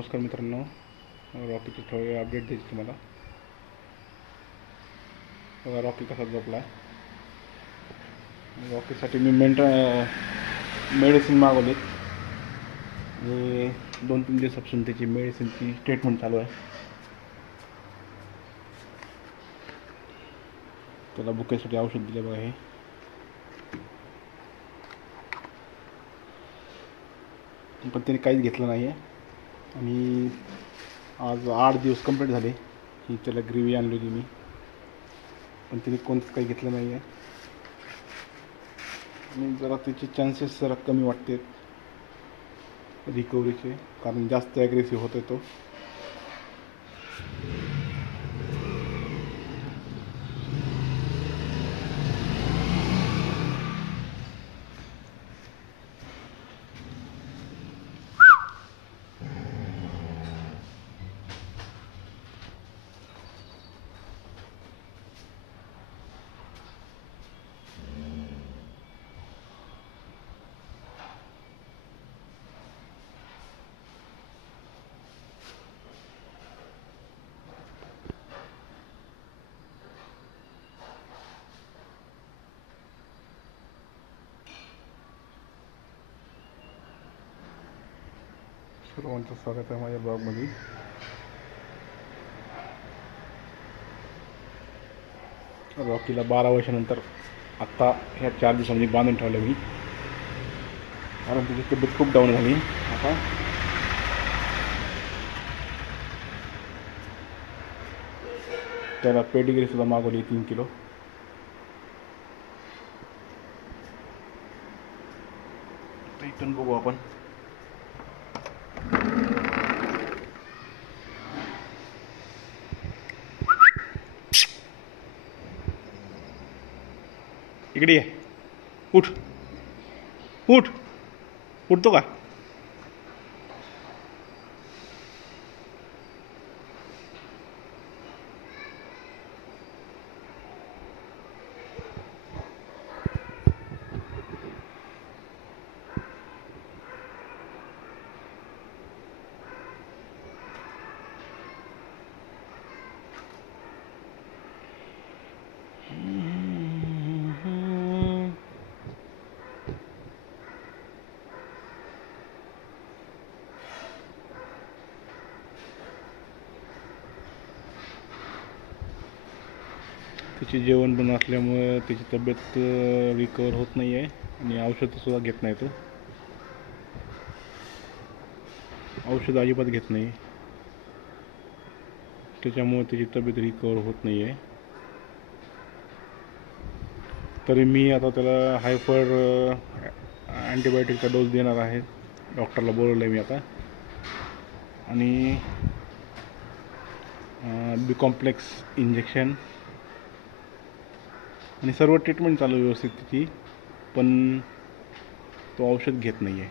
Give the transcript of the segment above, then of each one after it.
नमस्कार मित्रांनो, रॉकीचे थोडे अपडेट द्यायचे तुम्हाला. बघा रॉकी कसा झोपला आहे. रॉकीसाठी मी मेडिसिन मागवली आणि 2-3 दिवसापासून त्याची मेडिसिनची ट्रीटमेंट चालू आहे. त्याला बुकेसाठी औषध दिले बघा. हे पण त्याने काहीच घेतलं नाही आहे आणि आज 8 दिवस कंप्लीट झाले. ही त्याला ग्रेव्ही आणली होती मी, पण तिने कोणतंच काही घेतलं नाही आहे आणि जरा त्याचे चान्सेस जरा कमी वाटतात रिकव्हरीचे, कारण जास्त ॲग्रेसिव्ह होतो तो. सर्वांचं स्वागत आहे माझ्या ब्लॉगमध्ये. रॉकीला 12 वर्षानंतर आत्ता ह्या 4 दिवसांनी बांधून ठेवलं मी, कारण त्याची तब्येत खूप डाऊन झाली. आता त्याला पेडिग्रीसुद्धा मागवली 3 किलो. इथून बघू आपण. इकडे ये, उठ उठ, उठतो का? त्याचे जेवण पण असल्यामुळे त्याची तब्येत रिकवर होत नाही आहे आणि औषधसुद्धा घेत नाही. तो औषध अजिबात घेत नाही, त्याच्यामुळे त्याची तब्येत रिकवर होत नाही आहे. तरी मी आता त्याला हायपर अँटीबायोटिकचा डोस देणार आहे. डॉक्टरला बोलवलं आहे मी आता, आणि बी कॉम्प्लेक्स इंजेक्शन आणि सर्व ट्रीटमेंट चालू व्यवस्थित तिची, पण तो औषध घेत नाही आहे.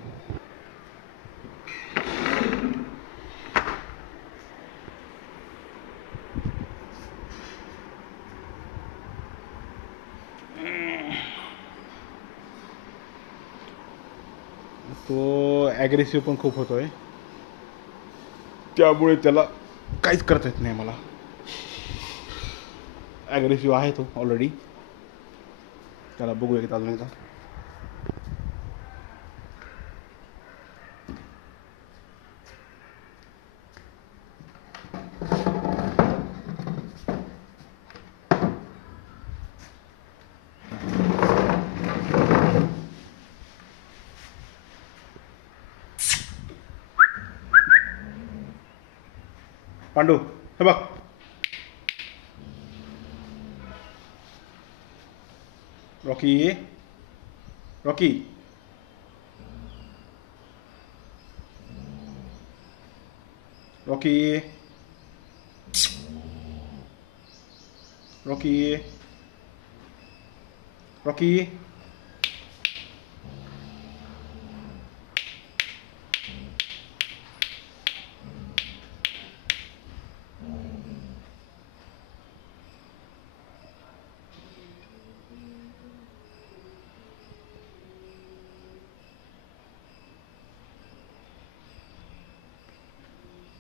तो ॲग्रेसिव्ह पण खूप होतो आहे, त्यामुळे त्याला काहीच करता येत नाही मला. ॲग्रेसिव्ह आहे तो ऑलरेडी. त्याला बघूया की अजून एकदा. पांडू, हे बघ. Rocky, Rocky, Rocky, Rocky, Rocky.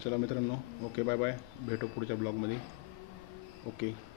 चला मित्रांनो, ओके बाय बाय, भेटू पुढच्या ब्लॉगमध्ये. ओके.